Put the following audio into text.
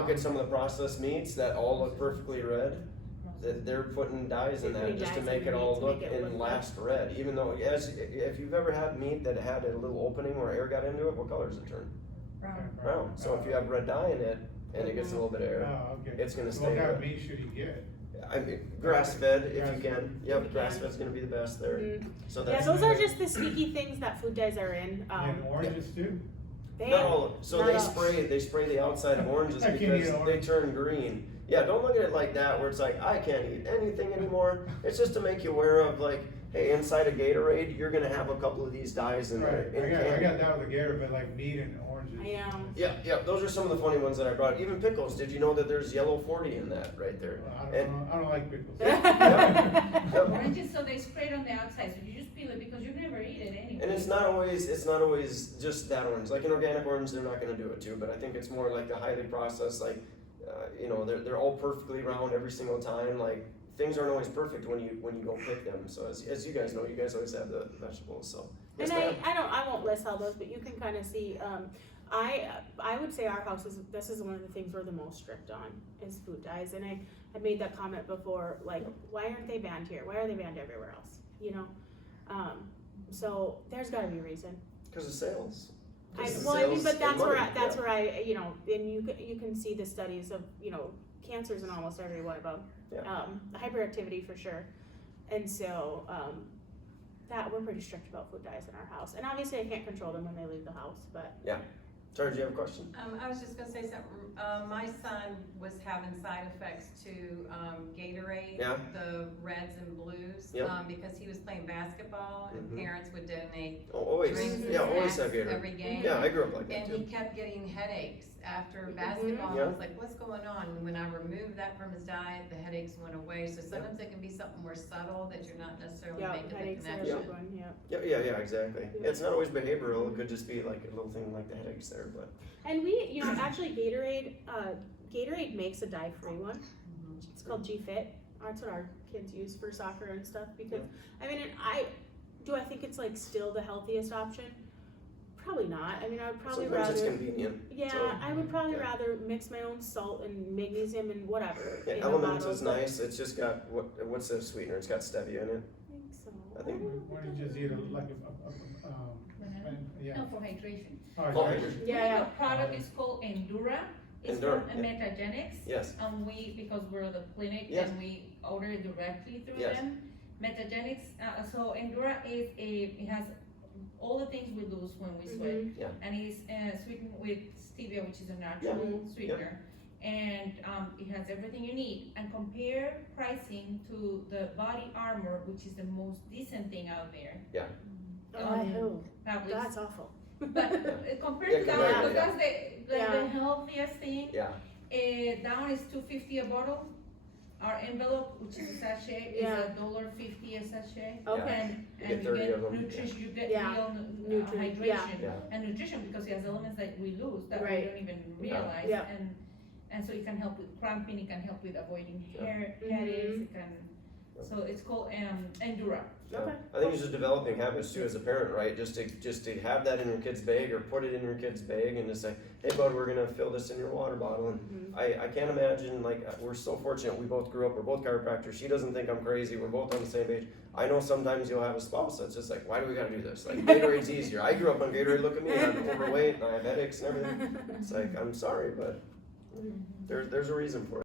look at some of the processed meats that all look perfectly red, that they're putting dyes in They're that putting just to dyes make in it the all meat to look make it and look last red, even though, if you've ever had meat that had a little opening where air got into it, what color does it turn? Brown. So if you have red dye in it, and it gets a little bit of air, Oh, okay. it's gonna So stay what kind of red. meat should he get? I mean, grass fed if you Grass-fed. can, yep, you grass can. fed's gonna be the best there, Mhm. so Yeah, that's. those are just the sneaky things that food dyes are in. And oranges too? They, Not all, so not they all. spray the outside of oranges I can't because eat they orange. turn green. Yeah, don't look at it like that where it's like, I can't eat anything anymore. It's just to make you aware of like, hey, inside a Gatorade, you're gonna have a couple of these dyes in there. Right, in I candy. got that with the Gator, but like meat and oranges. I know. Yeah, those are some of the funny ones that I brought. Even pickles, did you know that there's yellow 40 in that right there? Well, And- I don't like pickles. Yep. Oranges, so they spray it on the outside, so you just peel it because you never eat it anyway. And it's not always just that orange. Like an organic orange, they're not gonna do it too, but I think it's more like the highly processed, like, they're all perfectly round every single time. Like, things aren't always perfect when you go pick them. So as you guys know, you guys always have the vegetables, so. Yes, And ma'am. I won't list all those, but you can kind of see, I would say our house this is one of the things we're the most strict on, is food dyes, and I made that comment before, like, why aren't they banned here? Why are they banned everywhere else, you know? So there's gotta be a reason. Cause of sales. I 'Cause of mean, sales but and that's where money, that's yeah. where I, you know, and you can see the studies of, you know, cancers in almost every one of them. Yeah. Hyperactivity for sure, and so, that, we're pretty strict about food dyes in our house, and obviously I can't control them when they leave the house, but. Sarge, do you have a question? I was just gonna say something, my son was having side effects to, Gatorade. Yeah. The reds and blues, Yeah. because he was playing basketball and Mhm. parents would donate Oh, always, drinks and yeah, always snacks have Gatorade. every game. Yeah, I grew up like that And he too. kept getting headaches after Mhm. basketball, Yeah. I was like, what's going on? And when I removed that from his diet, the headaches went away, so sometimes it can be something more subtle that you're not necessarily Yeah, making the headaches are a connection. big one, yeah. Yeah, exactly. It's not always behavioral, it could just be like a little thing like the headaches there, but. And we, you know, actually Gatorade makes a dye-free one. It's called G-Fit. That's what our kids use for soccer and stuff because, I mean, I think it's like still the healthiest option? Probably not. I mean, I would probably Sometimes it's rather, convenient. yeah, so, I would probably yeah. rather mix my own salt and magnesium and whatever. Yeah, in a Elements bottle, is but- nice, it's just got, what's the sweetener? It's got stevia in it. I think so. I think- Why don't you just eat like yeah. No, for hydration. Oh, Oh, hydration. Yeah. The product is called Endura. It's Endura, from yeah. Metagenics. Yes. And because we're the clinic Yes. and we order it directly through Yes. them. Metagenics, so Endura it has all the things we lose when we sweat. Mhm. Yeah. And it's sweetened with stevia, which is a natural sweetener. And it has everything you need. And compare pricing to the Body Armor, which is the most decent thing out there. Oh, I know. That was, That's awful. but compared Yeah, to that compared one, to- because that's the Yeah. healthiest thing. Yeah. That one is $2.50 a bottle. Our envelope, which is a sachet, is Yeah. $1.50 a sachet. Okay. And, You and get 30 of them. nutrition, you get Yeah. real Nutrient, hydration. Yeah. And nutrition because it has elements that we lose that Right. we don't even realize. Yeah. And so it can help with cramping, it can help with avoiding Yeah. headaches, it can, so it's called Endura. Okay. I think it's just developing habits too as a parent, right? Just to have that in your kid's bag or put it in your kid's bag and just say, hey bud, we're gonna fill this in your water bottle. And Mhm. I can't imagine, like, we're so fortunate, we both grew up, we're both chiropractors, she doesn't think I'm crazy, we're both on the same page. I know sometimes you'll have a spouse that's just like, why do we gotta do this? Like, Gatorade's easier. I grew up on Gatorade, look at me, I'm overweight and I have headaches and everything. It's like, I'm sorry, but there's a reason for it.